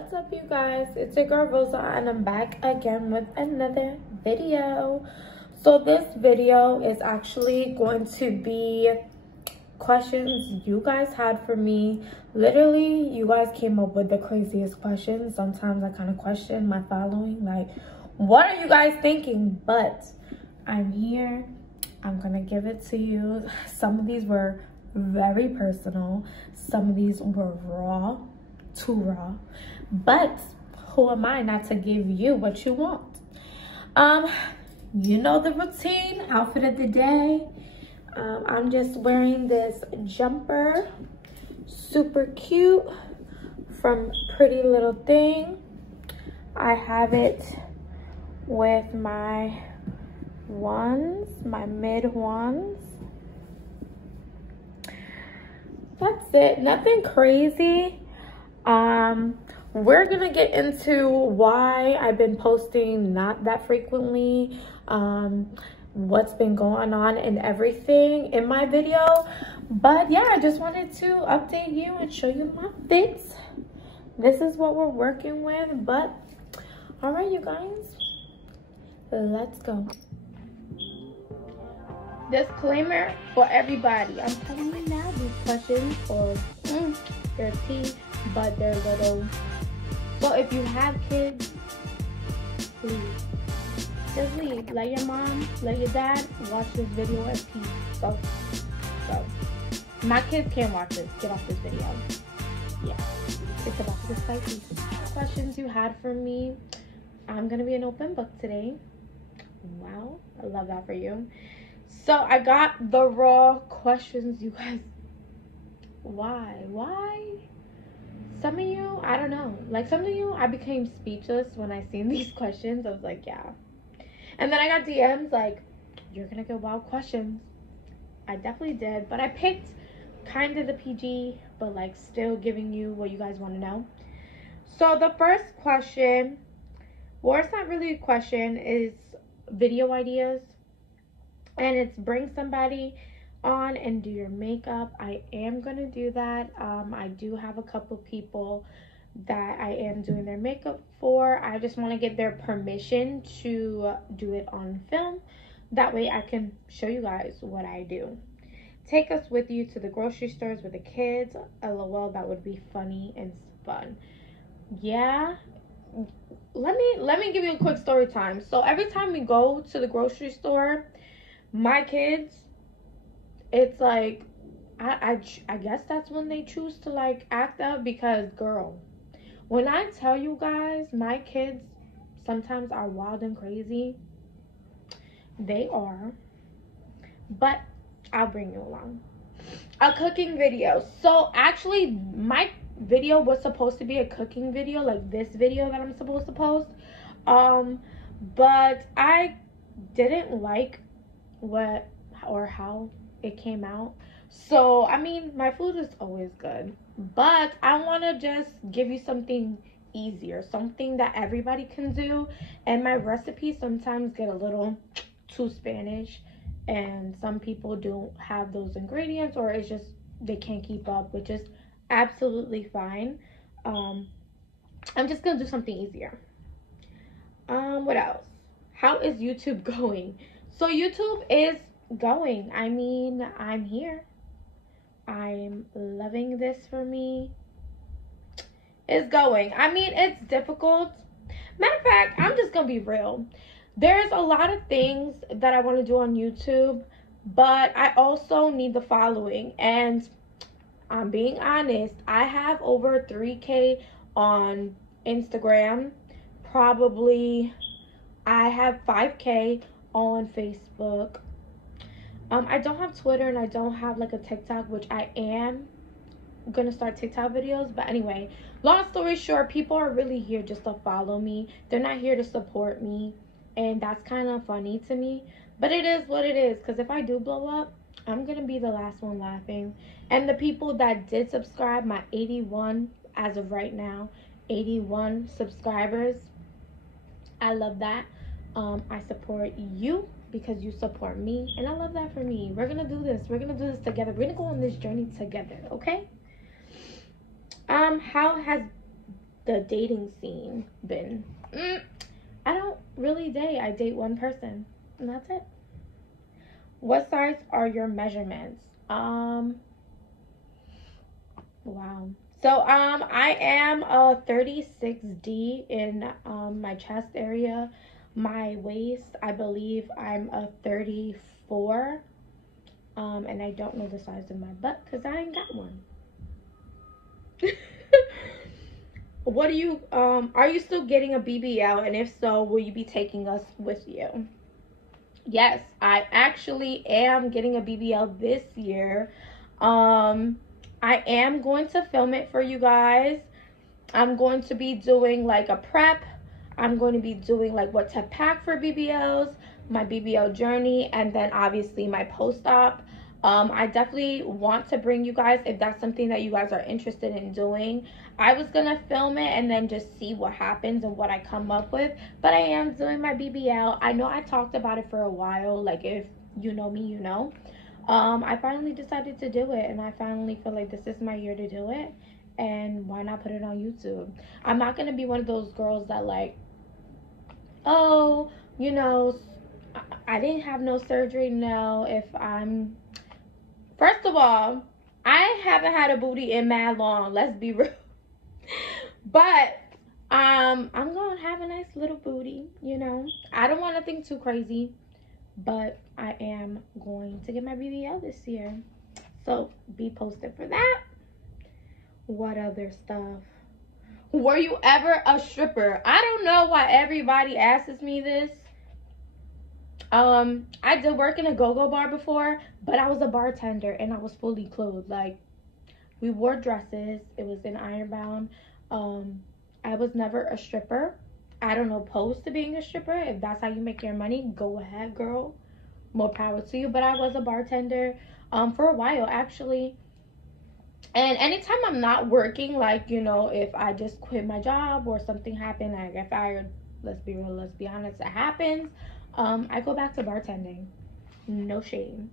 What's up, you guys? It's your girl Rosa, and I'm back again with another video. So this video is actually going to be questions you guys had for me. Literally, you guys came up with the craziest questions. Sometimes I kind of question my following, like, what are you guys thinking? But I'm here. I'm gonna give it to you. Some of these were very personal. Some of these were raw, too raw. But who am I not to give you what you want? You know the routine. Outfit of the day. I'm just wearing this jumper, super cute, from Pretty Little Thing. I have it with my ones, my mid ones. That's it, nothing crazy. We're gonna get into why I've been posting not that frequently, what's been going on and everything in my video. But yeah, I just wanted to update you and show you my fits. This is what we're working with. But all right, you guys, let's go. Disclaimer for everybody. I'm telling you now, these questions are they're tea, but they're little. So if you have kids, please just leave. Let your mom, let your dad watch this video in peace. Go. My kids can't watch this. Get off this video. Yeah, it's about to get spicy. Questions you had for me. I'm gonna be an open book today. Wow, I love that for you. So I got the raw questions, you guys. Why? Some of you, I don't know. Like, some of you, I became speechless when I seen these questions. I was like, yeah. And then I got DMs like, you're gonna get wild questions. I definitely did. But I picked kind of the PG, but like still giving you what you guys want to know. So the first question, well, it's not really a question, is video ideas. And it's bring somebody on and do your makeup. I am gonna do that. I do have a couple people that I am doing their makeup for. I just want to get their permission to do it on film. That way I can show you guys what I do. Take us with you to the grocery stores with the kids. LOL, that would be funny and fun. Yeah. Let me give you a quick story time. So every time we go to the grocery store, my kids, it's like, I guess that's when they choose to like act up, because girl, when I tell you guys, my kids sometimes are wild and crazy. They are. But I'll bring you along. A cooking video. So actually, my video was supposed to be a cooking video, like this video that I'm supposed to post. But I didn't like what or how it came out. So I mean, my food is always good, but I want to just give you something easier, something that everybody can do. And my recipes sometimes get a little too Spanish, and some people don't have those ingredients, or it's just they can't keep up, which is absolutely fine. I'm just gonna do something easier. What else? How is YouTube going? So YouTube is going. I mean, I'm here. I'm loving this for me. It's going. I mean, it's difficult. Matter of fact, I'm just gonna be real. There's a lot of things that I want to do on YouTube, but I also need the following. And I'm being honest, I have over 3K on Instagram. Probably I have 5K on Facebook. I don't have Twitter, and I don't have like a TikTok, which I am gonna start TikTok videos. But anyway, long story short, people are really here just to follow me. They're not here to support me, and that's kind of funny to me. But it is what it is, because if I do blow up, I'm gonna be the last one laughing. And the people that did subscribe, my 81, as of right now, 81 subscribers, I love that. I support you because you support me, and I love that for me. We're gonna do this. We're gonna do this together. We're gonna go on this journey together, okay? How has the dating scene been? I don't really date. I date one person, and that's it. What size are your measurements? Wow. So I am a 36D in my chest area. My waist, I believe I'm a 34. And I don't know the size of my butt because I ain't got one. What do you are you still getting a BBL, and if so, will you be taking us with you? Yes, I actually am getting a BBL this year. I am going to film it for you guys. I'm going to be doing like a prep. I'm going to be doing like what to pack for BBLs, my BBL journey, and then obviously my post-op. I definitely want to bring you guys, if that's something that you guys are interested in doing. I was going to film it and then just see what happens and what I come up with. But I am doing my BBL. I know I talked about it for a while. Like, if you know me, you know. I finally decided to do it, and I finally feel like this is my year to do it. And why not put it on YouTube? I'm not going to be one of those girls that like, oh, you know, I didn't have no surgery. No, first of all, I haven't had a booty in mad long. Let's be real. But I'm going to have a nice little booty, you know. I don't want nothing too crazy, but I am going to get my BBL this year. So be posted for that. What other stuff? Were you ever a stripper? I don't know why everybody asks me this. I did work in a go-go bar before, but I was a bartender and I was fully clothed. Like, we wore dresses. It was in Ironbound. I was never a stripper. I don't oppose to being a stripper. If that's how you make your money, go ahead, girl. More power to you. But I was a bartender for a while, actually. And anytime I'm not working, like, you know, if I just quit my job or something happened, I get fired, let's be real, let's be honest, it happens, I go back to bartending. No shame.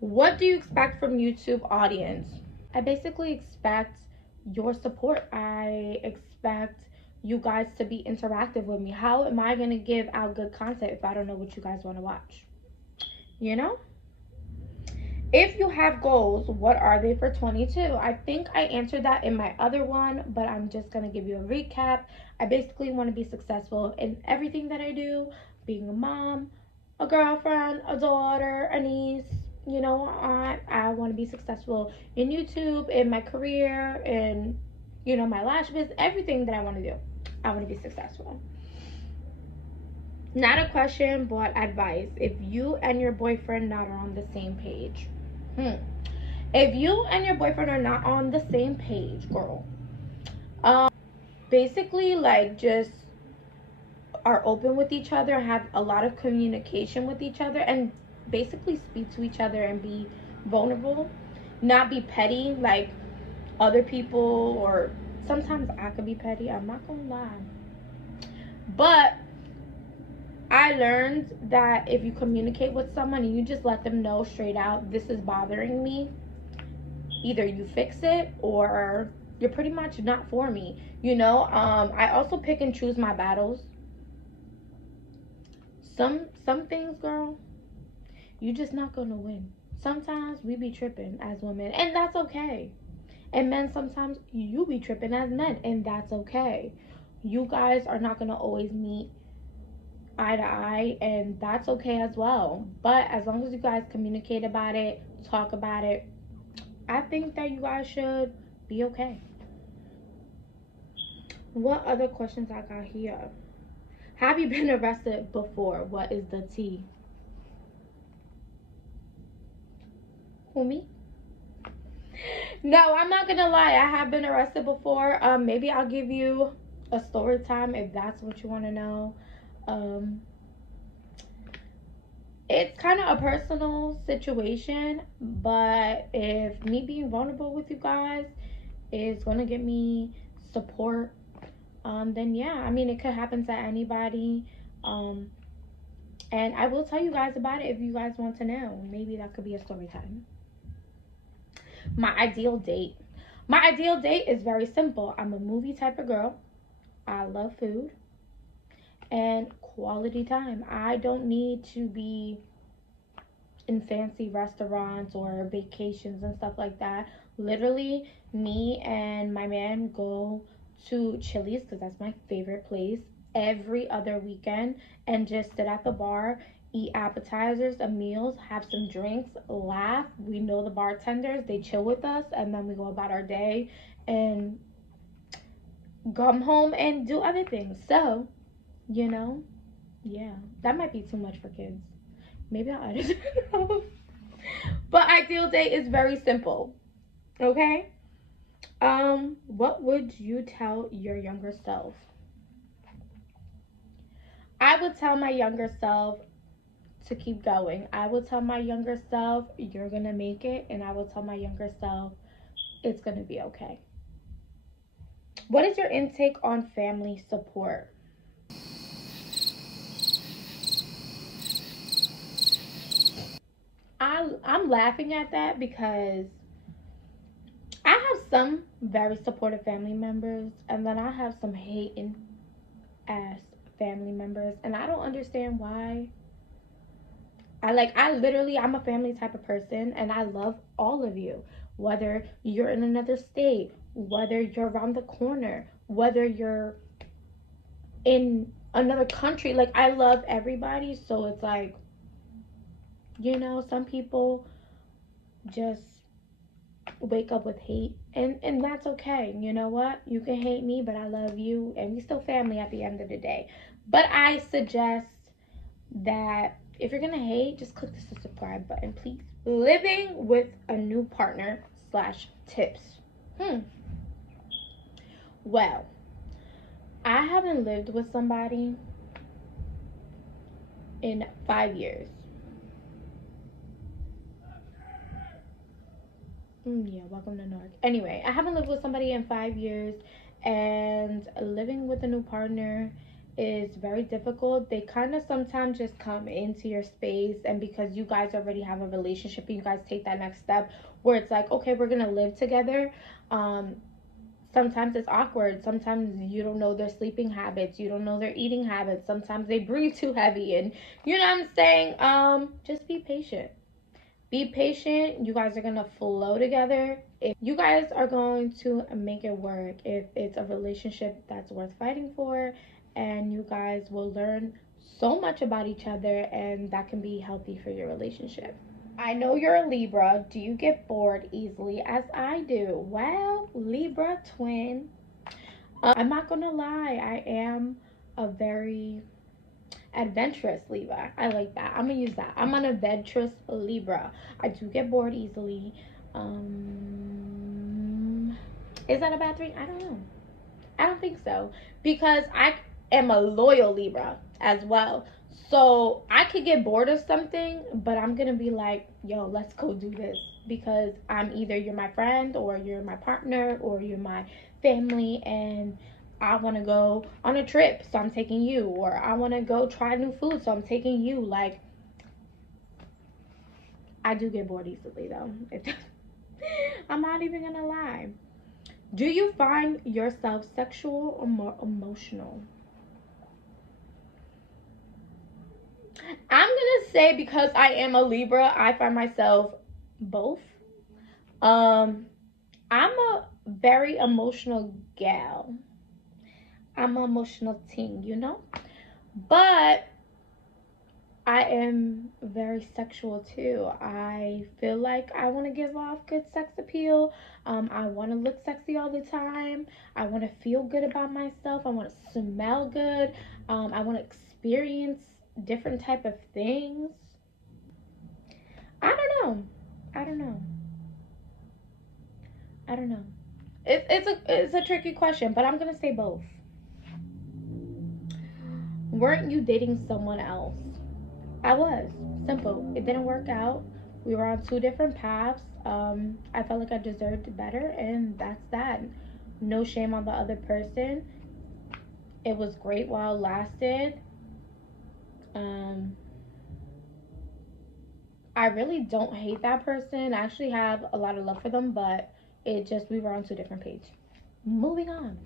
What do you expect from YouTube audience? I basically expect your support. I expect you guys to be interactive with me. How am I going to give out good content if I don't know what you guys want to watch? You know? If you have goals, what are they for 22? I think I answered that in my other one, but I'm just going to give you a recap. I basically want to be successful in everything that I do, being a mom, a girlfriend, a daughter, a niece. You know, I want to be successful in YouTube, in my career, in, you know, my lash business, everything that I want to do. I want to be successful. Not a question, but advice. If you and your boyfriend not on the same page. If you and your boyfriend are not on the same page, girl, basically, like, just are open with each other, have a lot of communication with each other, and basically speak to each other and be vulnerable. Not be petty like other people, or sometimes I could be petty, I'm not gonna lie. But I learned that if you communicate with someone and you just let them know straight out, this is bothering me, either you fix it or you're pretty much not for me. You know, I also pick and choose my battles. Some things, girl, you just not gonna win. Sometimes we be tripping as women, and that's okay. And men, sometimes you be tripping as men, and that's okay. You guys are not gonna always meet eye to eye, and that's okay as well. But as long as you guys communicate about it, talk about it, I think that you guys should be okay. What other questions I got here? Have you been arrested before? What is the T? Who, me? No, I'm not gonna lie, I have been arrested before. Maybe I'll give you a story time if that's what you want to know. It's kind of a personal situation, but if me being vulnerable with you guys is going to get me support, then yeah, I mean, it could happen to anybody. And I will tell you guys about it if you guys want to know. Maybe that could be a story time. My ideal date. My ideal date is very simple. I'm a movie type of girl. I love food and quality time. I don't need to be in fancy restaurants or vacations and stuff like that. Literally, me and my man go to Chili's because that's my favorite place every other weekend and just sit at the bar, eat appetizers and meals, have some drinks, laugh. We know the bartenders, they chill with us, and then we go about our day and come home and do other things. So, you know, yeah, that might be too much for kids. Maybe I'll edit it out. But ideal date is very simple. Okay? What would you tell your younger self? I would tell my younger self to keep going. I will tell my younger self, you're gonna make it, and I will tell my younger self, it's gonna be okay. What is your intake on family support? I'm laughing at that because I have some very supportive family members, and then I have some hating ass family members, and I don't understand why. I'm a family type of person, and I love all of you, whether you're in another state, whether you're around the corner, whether you're in another country. Like, I love everybody, so it's like, some people just wake up with hate, and that's okay. You know what? You can hate me, but I love you, and we still family at the end of the day. But I suggest that if you're gonna hate, just click the subscribe button, please. Living with a new partner / tips. Well, I haven't lived with somebody in 5 years. Yeah, welcome to Newark. Anyway, I haven't lived with somebody in 5 years, and living with a new partner is very difficult. They kind of sometimes just come into your space, and because you guys already have a relationship and you guys take that next step where it's like, okay, we're gonna live together. Sometimes it's awkward. Sometimes you don't know their sleeping habits, you don't know their eating habits. Sometimes they breathe too heavy, and you know what I'm saying. Just be patient. Be patient. You guys are gonna flow together. If you guys are going to make it work, if it's a relationship that's worth fighting for, and you guys will learn so much about each other, and that can be healthy for your relationship. I know you're a Libra. Do you get bored easily as I do? Well, Libra twin. I'm not gonna lie, I am a very adventurous Libra. I like that. I'm gonna use that. I'm an adventurous Libra. I do get bored easily. Is that a bad thing? I don't know. I don't think so, because I am a loyal Libra as well. So I could get bored of something, but I'm gonna be like, yo, let's go do this, because you're my friend, or you're my partner, or you're my family, and I want to go on a trip, so I'm taking you. Or I want to go try new food, so I'm taking you. Like, I do get bored easily, though. I'm not even gonna lie. Do you find yourself sexual or more emotional? I'm gonna say, because I am a Libra, I find myself both. I'm a very emotional gal. I'm an emotional teen. But I am very sexual too. I feel like I want to give off good sex appeal. I want to look sexy all the time. I want to feel good about myself. I want to smell good. I want to experience different type of things. I don't know. I don't know. I don't know. It's a tricky question, but I'm gonna say both. Weren't you dating someone else? I was. Simple. It didn't work out. We were on two different paths. I felt like I deserved better, and that's that. No shame on the other person. It was great while it lasted. I really don't hate that person. I actually have a lot of love for them, but It just, we were on 2 different pages. Moving on.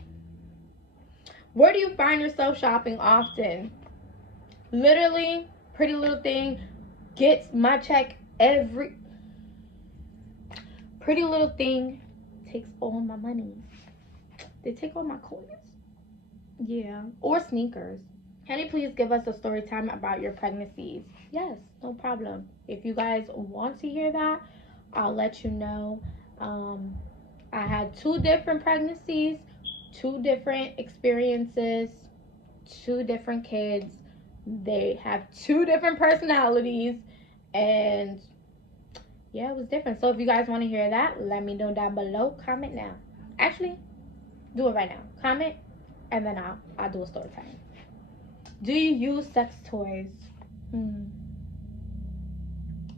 Where do you find yourself shopping often? Literally, Pretty Little Thing gets my check every... Pretty Little Thing takes all my money. They take all my coins. Yeah. Or sneakers. Can you please give us a story time about your pregnancies? Yes, no problem. If you guys want to hear that, I'll let you know. I had 2 different pregnancies, 2 different experiences, 2 different kids. They have 2 different personalities, and yeah, it was different. So if you guys want to hear that, let me know down below. Comment now. Actually, do it right now. Comment, and then I'll do a story time. Do you use sex toys?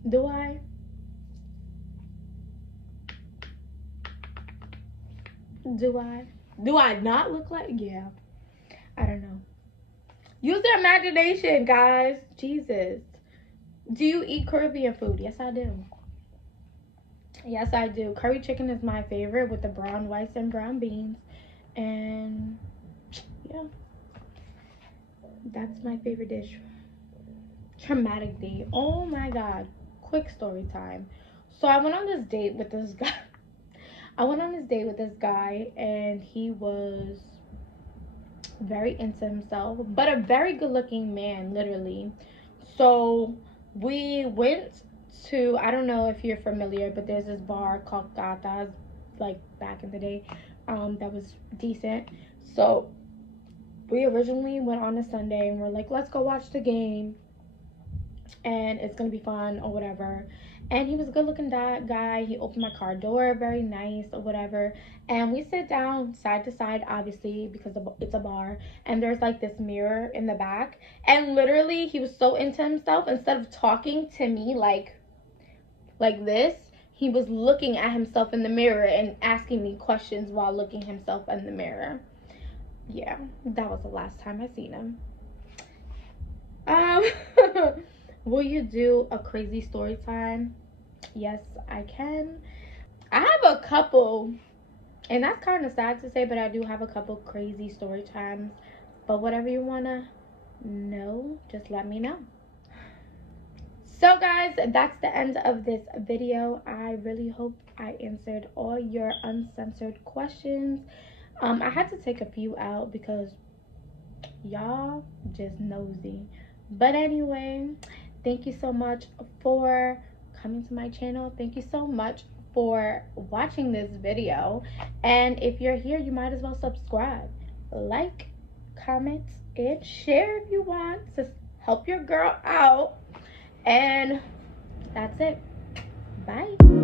Do I? Do I not look like? Yeah. I don't know. Use your imagination, guys. Jesus. Do you eat Caribbean food? Yes, I do. Yes, I do. Curry chicken is my favorite with the brown rice and brown beans. And yeah. That's my favorite dish. Traumatic date. Oh my God. Quick story time. So I went on this date with this guy. And he was very into himself, but a very good looking man, literally. So we went to, I don't know if you're familiar, but there's this bar called Gata's, like back in the day, that was decent. So we originally went on a Sunday and we're like, let's go watch the game and it's gonna be fun or whatever. And he was a good looking guy. He opened my car door, very nice or whatever. And we sit down side to side, obviously, because it's a bar. And there's like this mirror in the back. And literally, he was so into himself. Instead of talking to me like this, he was looking at himself in the mirror and asking me questions while looking himself in the mirror. Yeah, that was the last time I seen him. Will you do a crazy story time? Yes, I can. I have a couple, and that's kind of sad to say, but I do have a couple crazy story times. But whatever you want to know, just let me know. So guys, that's the end of this video. I really hope I answered all your uncensored questions. I had to take a few out because y'all just nosy. But anyway, thank you so much for coming to my channel. Thank you so much for watching this video. And if you're here, you might as well subscribe, like, comment, and share if you want to help your girl out. And that's it. Bye.